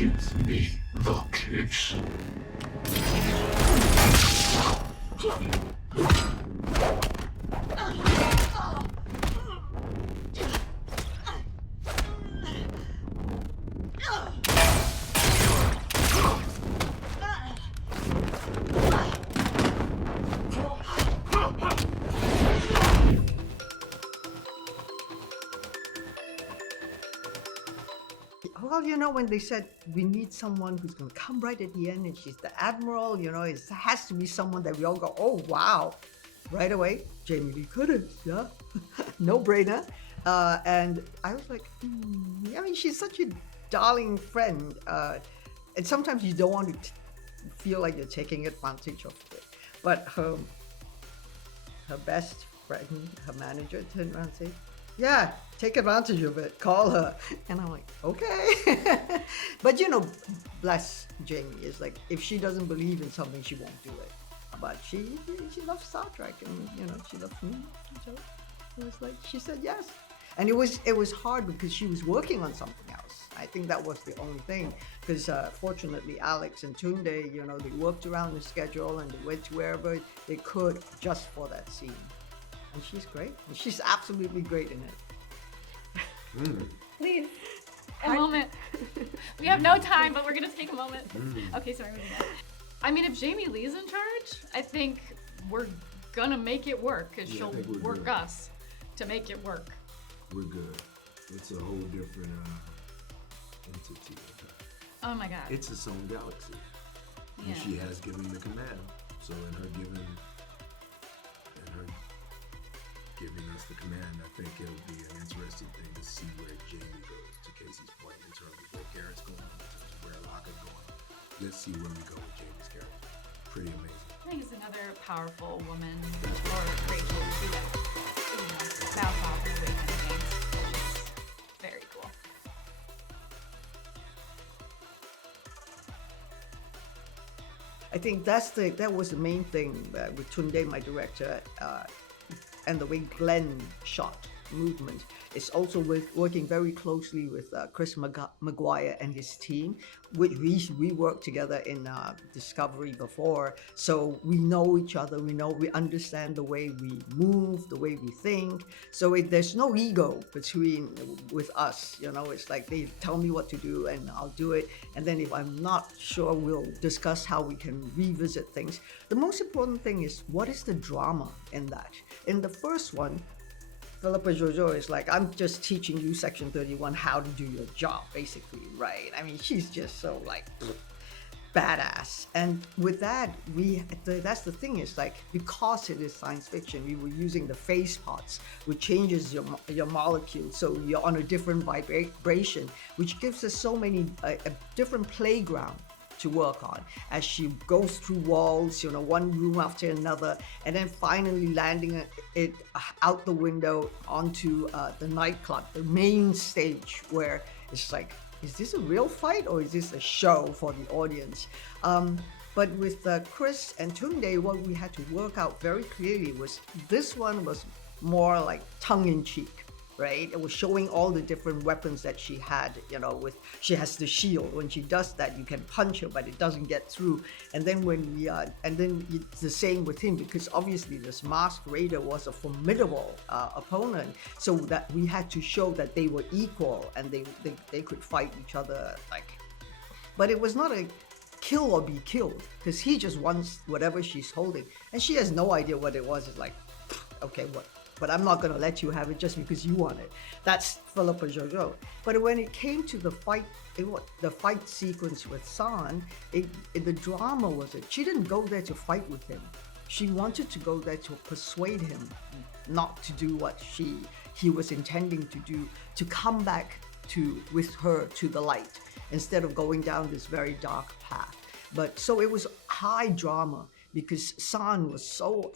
Give me the kiss. Well, when they said we need someone who's going to come right at the end and she's the admiral, it has to be someone that we all go, oh, wow. Right away, Jamie Lee Curtis, yeah? No brainer. And I was like, she's such a darling friend. And sometimes you don't want to feel like you're taking advantage of it. But her best friend, her manager, turned around and said, yeah, take advantage of it, call her. And I'm like, okay. But bless Jamie, is like, if she doesn't believe in something, she won't do it. But she loves Star Trek, and she loves me. So it was like, she said yes. And it was hard because she was working on something else. I think that was the only thing, because fortunately Alex and Tunde, they worked around the schedule and they went to wherever they could just for that scene. And she's great. And she's absolutely great in it. Please, a moment. We have no time, but we're gonna take a moment. Okay, sorry. I mean, if Jamie Lee's in charge, I think we're gonna make it work, because she'll work us to make it work. We're good. It's a whole different entity. Oh my God. It's its own galaxy. Yeah. And she has given the command. So in her giving us the command, I think it'll be an interesting thing to see where Jamie goes, to Casey's point, in terms of where Garrett's going, in terms of where Locke's going. Let's see where we go with Jamie's character. Pretty amazing. I think it's another powerful woman for Rachel to bounce off and win many games, which is very cool. I think that was the main thing with Tunde, my director, and the way Glenn shot movement. It's also working very closely with Chris McGuire and his team. We worked together in Discovery before, so we know each other. We understand the way we move, the way we think. So there's no ego with us. It's like they tell me what to do and I'll do it. And then if I'm not sure, we'll discuss how we can revisit things. The most important thing is, what is the drama in that? In the first one, Philippa Jojo is like, I'm just teaching you Section 31 how to do your job, basically, right? I mean, she's just so like badass. And with that, that's the thing, is like, because it is science fiction, we were using the phase pods, which changes your molecules, so you're on a different vibration, which gives us so many a different playground to work on as she goes through walls, one room after another, and then finally landing it out the window onto the nightclub, the main stage, where it's like, is this a real fight or is this a show for the audience? But with Chris and Tunde, what we had to work out very clearly was, this one was more like tongue-in-cheek. Right? It was showing all the different weapons that she had, she has the shield. When she does that, you can punch her, but it doesn't get through. And then it's the same with him, because obviously this Masked Raider was a formidable opponent. So that we had to show that they were equal and they could fight each other, but it was not a kill or be killed, because he just wants whatever she's holding. And she has no idea what it was. It's like, okay, what? But I'm not going to let you have it just because you want it. That's Philippa Jojo. But when it came to the fight sequence with San, the drama was it. She didn't go there to fight with him. She wanted to go there to persuade him not to do what he was intending to do, to come back with her to the light, instead of going down this very dark path. But so it was high drama, because San was so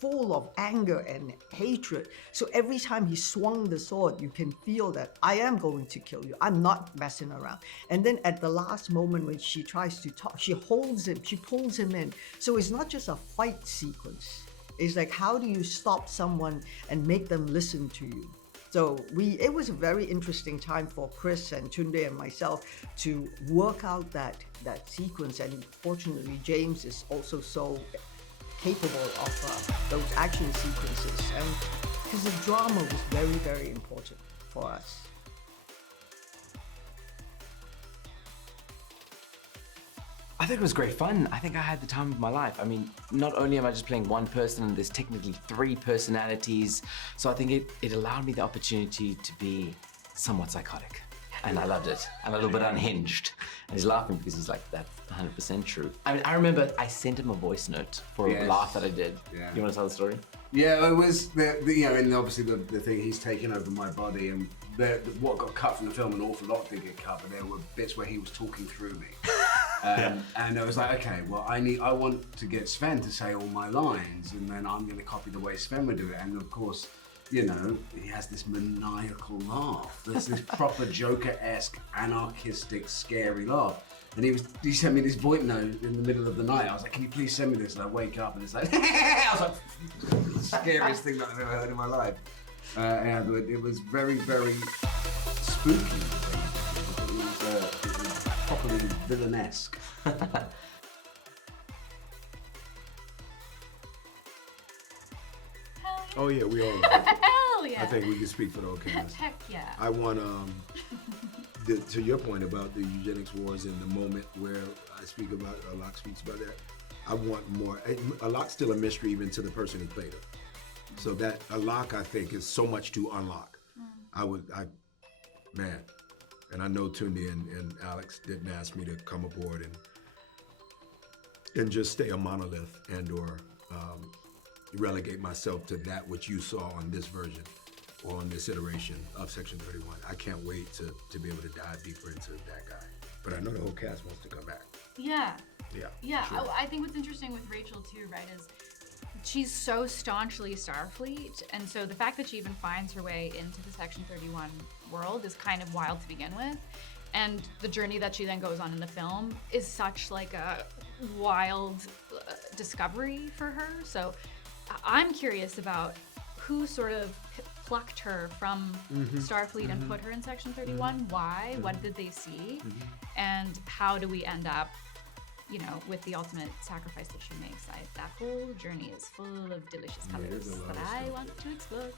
full of anger and hatred. So every time he swung the sword, you can feel that, I am going to kill you. I'm not messing around. And then at the last moment, when she tries to talk, she holds him, she pulls him in. So it's not just a fight sequence. It's like, how do you stop someone and make them listen to you? So it was a very interesting time for Chris and Tunde and myself to work out that sequence. And fortunately, James is also so capable of those action sequences, and because the drama was very, very important for us. I think it was great fun. I think I had the time of my life. I mean, not only am I just playing one person, there's technically 3 personalities. So I think it allowed me the opportunity to be somewhat psychotic. And I loved it. And a little bit unhinged. And he's laughing because he's like, that's 100% true. I mean, I remember I sent him a voice note for a laugh that I did. Yeah. You want to tell the story? Yeah, it was, and obviously the thing, he's taken over my body, and what got cut from the film, an awful lot did get cut, but there were bits where he was talking through me. And I was like, okay, well, I want to get Sven to say all my lines, and then I'm going to copy the way Sven would do it. And of course, he has this maniacal laugh. There's this proper Joker-esque, anarchistic, scary laugh. And he sent me this voice note in the middle of the night. I was like, can you please send me this? And I wake up and it's like, I was like, the scariest thing that I've ever heard in my life. And it was very, very spooky. It was properly villainesque. Hell yeah. Oh yeah, we all. Hell yeah. I think we can speak for the whole cast. Heck yeah. I want to your point about the eugenics wars and the moment where I speak about, Alok speaks about that. I want more. Alok's still a mystery even to the person who played him. So that Alok, I think, is so much to unlock. Man, and I know Tunde and Alex didn't ask me to come aboard and just stay a monolith and or relegate myself to that which you saw on this version or on this iteration of Section 31. I can't wait to be able to dive deeper into that guy. But I know the whole cast wants to come back. Yeah. Yeah. Sure. I think what's interesting with Rachel too, right, is she's so staunchly Starfleet, and so the fact that she even finds her way into the Section 31 world is kind of wild to begin with. And the journey that she then goes on in the film is such like a wild discovery for her. So I'm curious about who sort of plucked her from Starfleet and put her in Section 31. Why? What did they see? And how do we end up, with the ultimate sacrifice that she makes? That whole journey is full of delicious colors that I want to explore.